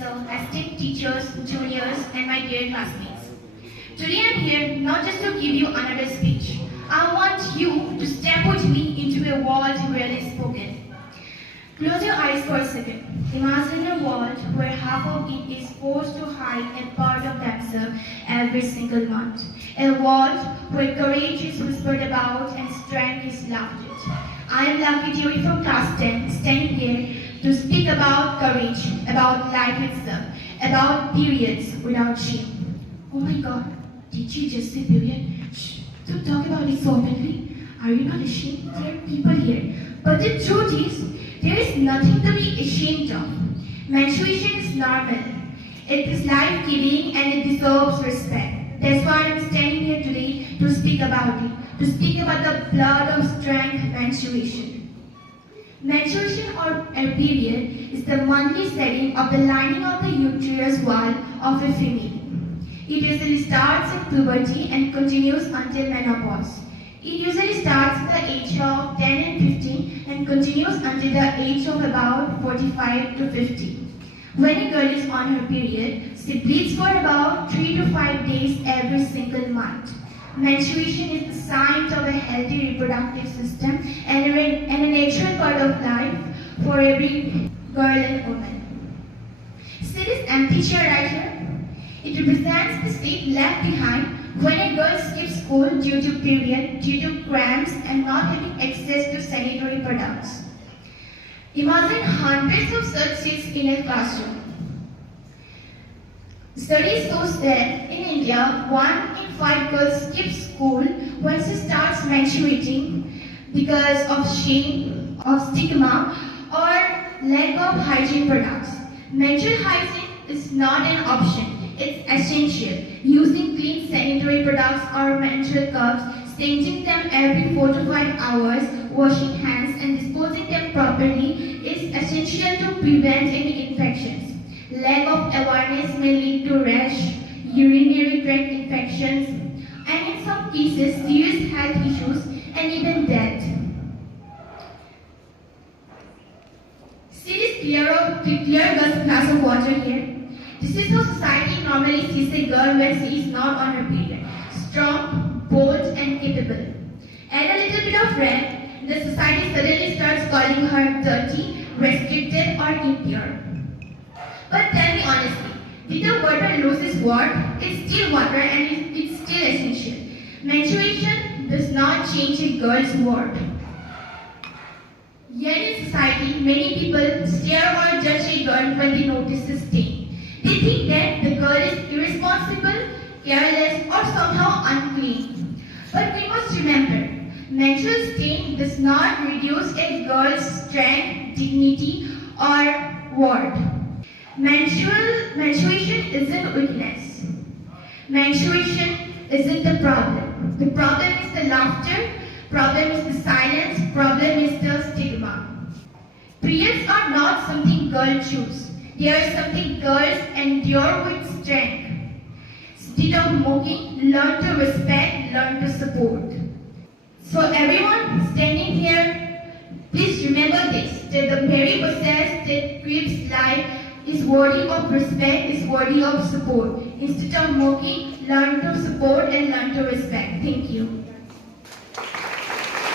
professor, esteemed teachers, juniors, and my dear classmates. Today I'm here not just to give you another speech. I want you to step with me into a world rarely spoken. Close your eyes for a second. Imagine a world where half of it is forced to hide a part of themselves every single month. A world where courage is whispered about and strength is laughed at. I am Lucky Theory from class 10, standing here to speak about courage, about life itself, about periods without shame. Oh my God, did you just say period? Shh, don't talk about it so openly. Are you not ashamed? There are people here. But the truth is, there is nothing to be ashamed of. Menstruation is normal. It is life-giving and it deserves respect. That's why I'm standing here today to speak about it, to speak about the blood of strength, menstruation. Menstruation or a period is the monthly setting of the lining of the uterus wall of a female. It usually starts at puberty and continues until menopause. It usually starts at the age of 10 and 15 and continues until the age of about 45 to 50. When a girl is on her period, she bleeds for about 3 to 5 days every single month. Menstruation is the sign of a healthy reproductive system and a natural part of life for every girl and woman. See this empty chair right here? It represents the seat left behind when a girl skips school due to period, due to cramps and not having access to sanitary products. Imagine hundreds of such seats in a classroom. Studies show that in India, 1 in 5 girls skip school when she starts menstruating because of shame, of stigma, or lack of hygiene products. Menstrual hygiene is not an option. It's essential. Using clean sanitary products or menstrual cups, changing them every 4 to 5 hours, washing hands and disposing them properly is essential to prevent any infections. Lack of awareness may lead to rash, urinary tract infections, and in some cases, serious health issues and even death. See this clear glass of water here? This is how society normally sees a girl when she is not on her period. Strong, bold, and capable. Add a little bit of red, the society suddenly starts calling her dirty, restricted, or impure. But tell me honestly, did the water lose its worth? It's still water and it's still essential. Menstruation does not change a girl's worth. Yet in society, many people stare or judge a girl when they notice a stain. They think that the girl is irresponsible, careless, or somehow unclean. But we must remember, menstrual stain does not reduce a girl's strength, dignity, or worth. Menstruation isn't weakness. Menstruation isn't the problem. The problem is the laughter, problem is the silence, problem is the stigma. Periods are not something girls choose. They are something girls endure with strength. Instead of mocking, learn to respect, learn to support. So everyone standing here, please remember this, that the very process that creates life is worthy of respect, is worthy of support. Instead of mocking, learn to support and learn to respect. Thank you.